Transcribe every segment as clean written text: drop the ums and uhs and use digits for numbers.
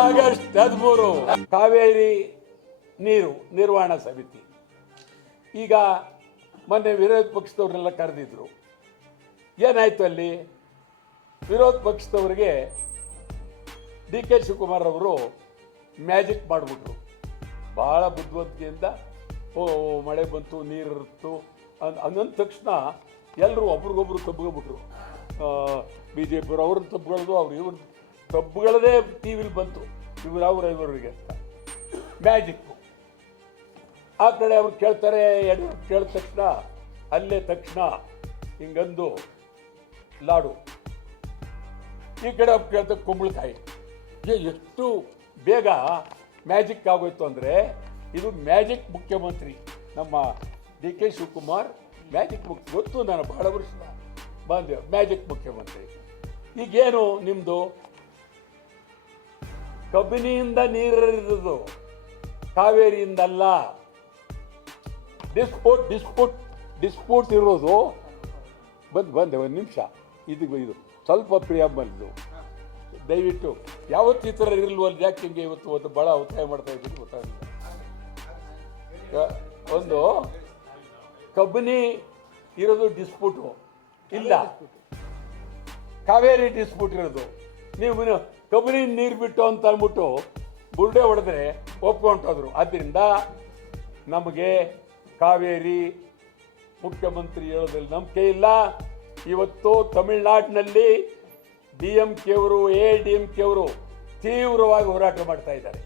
August 13 Kaveri ನೀರು ನಿರ್ವಹಣಾ ಸಮಿತಿ. ಈಗ ಮೊನ್ನೆ ವಿರೋಧ ಪಕ್ಷದವ್ರನ್ನೆಲ್ಲ ಕರೆದಿದ್ರು. ಏನಾಯ್ತು ಅಲ್ಲಿ? ವಿರೋಧ ಪಕ್ಷದವರಿಗೆ ಡಿ ಕೆ ಶಿವಕುಮಾರ್ ಅವರು ಮ್ಯಾಜಿಕ್ ಮಾಡಿಬಿಟ್ರು. ಭಾಳ ಬುದ್ಧಿವಂತಿಕೆಯಿಂದ ಮಳೆ ಬಂತು, ನೀರಿತ್ತು ಅಂದ ತಕ್ಷಣ ಎಲ್ಲರೂ ಒಬ್ರಿಗೊಬ್ರು ತಬ್ಕೊಬಿಟ್ರು. ಬಿ ಜೆ ಪಿಯವರು ಅವ್ರನ್ನ ತಬ್ಕೊಳ್ಳೋದು, ಇವ್ರ ತಬ್ಗಳದೇ ಟಿ ವಿಲಿ ಬಂತು, ಇವರಿಗೆ ಅಂತ ಮ್ಯಾಜಿಕ್ಕು. ಆ ಕಡೆ ಅವ್ರು ಕೇಳ್ತಾರೆ, ಯಡಿಯೂರಪ್ಪ ಕೇಳಿದ ತಕ್ಷಣ ಅಲ್ಲೇ ತಕ್ಷಣ ಹಿಂಗಂದು ಲಾಡು, ಈ ಕಡೆ ಅವ್ರು ಕೇಳ್ತಾರೆ ಕುಂಬಳಕಾಯಿ. ಎಷ್ಟು ಬೇಗ ಮ್ಯಾಜಿಕ್ ಆಗೋಯ್ತು ಅಂದರೆ, ಇದು ಮ್ಯಾಜಿಕ್ ಮುಖ್ಯಮಂತ್ರಿ ನಮ್ಮ ಡಿ ಕೆ ಶಿವಕುಮಾರ್. ಮ್ಯಾಜಿಕ್ ಗೊತ್ತು, ನಾನು ಬಹಳ ವರ್ಷ ಬಂದೆ ಮ್ಯಾಜಿಕ್ ಮುಖ್ಯಮಂತ್ರಿ. ಈಗೇನು ನಿಮ್ಮದು ಕಬಿನಿಯಿಂದ ನೀರಿರೋದು, ಕಾವೇರಿಯಿಂದಲ್ಲ. ಡಿಸ್ಪ್ಯೂಟ್ ಇರೋದು. ಬಂದೆ ಒಂದು ನಿಮಿಷ, ಇದು ಸ್ವಲ್ಪ ಪ್ರಿಯಂಬಲ್ದು ದಯವಿಟ್ಟು ಯಾವತ್ತು ಈ ಥರ ಇರಲ್ವಲ್ಲ, ಯಾಕೆ ಹಿಂಗೆ ಇವತ್ತು ಭಾಳ ಒತ್ತಾಯ ಮಾಡ್ತಾ ಇದ್ದೀನಿ ಗೊತ್ತಾಗಲಿಲ್ಲ. ಒಂದು ಕಬಿನಿ ಇರೋದು ಡಿಸ್ಪ್ಯೂಟು ಇಲ್ಲ, ಕಾವೇರಿ ಡಿಸ್ಪ್ಯೂಟ್ ಇರೋದು. ನೀವು ಕಬಿನಿ ನೀರು ಬಿಟ್ಟು ಅಂತ ಅಂದ್ಬಿಟ್ಟು ಬುರುಡೆ ಹೊಡೆದ್ರೆ ಒಪ್ಕೊಂಡೋದ್ರು. ಆದ್ದರಿಂದ ನಮಗೆ ಕಾವೇರಿ ಮುಖ್ಯಮಂತ್ರಿ ಹೇಳೋದ್ರಲ್ಲಿ ನಂಬಿಕೆ ಇಲ್ಲ. ಇವತ್ತು ತಮಿಳುನಾಡಿನಲ್ಲಿ DMK ಅವರು ADMK ಅವರು ತೀವ್ರವಾಗಿ ಹೋರಾಟ ಮಾಡ್ತಾ ಇದ್ದಾರೆ.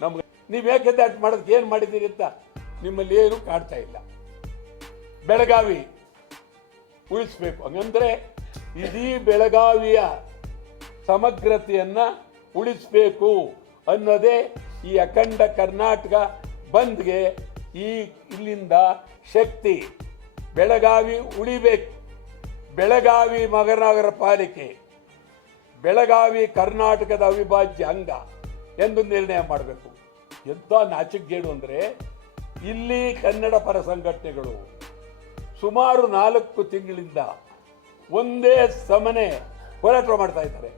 ನಮ್ಗೆ ನೀವು ಯಾಕೆ ದಾಟ್ ಮಾಡೋದಕ್ಕೆ ಏನು ಮಾಡಿದ್ದೀರಿ ಅಂತ ನಿಮ್ಮಲ್ಲಿ ಏನು ಕಾಡ್ತಾ ಇಲ್ಲ. ಬೆಳಗಾವಿ ಉಳಿಸ್ಬೇಕು, ಹಂಗಂದ್ರೆ ಇಡೀ ಬೆಳಗಾವಿಯ ಸಮಗ್ರತೆಯನ್ನು ಉಳಿಸಬೇಕು ಅನ್ನೋದೇ ಈ ಅಖಂಡ ಕರ್ನಾಟಕ ಬಂದ್ಗೆ ಇಲ್ಲಿಂದ ಶಕ್ತಿ. ಬೆಳಗಾವಿ ಉಳಿಬೇಕು. ಬೆಳಗಾವಿ ಮಹಾನಗರ ಪಾಲಿಕೆ, ಬೆಳಗಾವಿ ಕರ್ನಾಟಕದ ಅವಿಭಾಜ್ಯ ಅಂಗ ಎಂದು ನಿರ್ಣಯ ಮಾಡಬೇಕು. ಎಂಥ ನಾಚಿಕೆಗೇಡು ಅಂದರೆ, ಇಲ್ಲಿ ಕನ್ನಡ ಪರ ಸಂಘಟನೆಗಳು ಸುಮಾರು 4 ತಿಂಗಳಿಂದ ಒಂದೇ ಸಮನೆ ಹೋರಾಟ ಮಾಡ್ತಾ ಇದ್ದಾರೆ.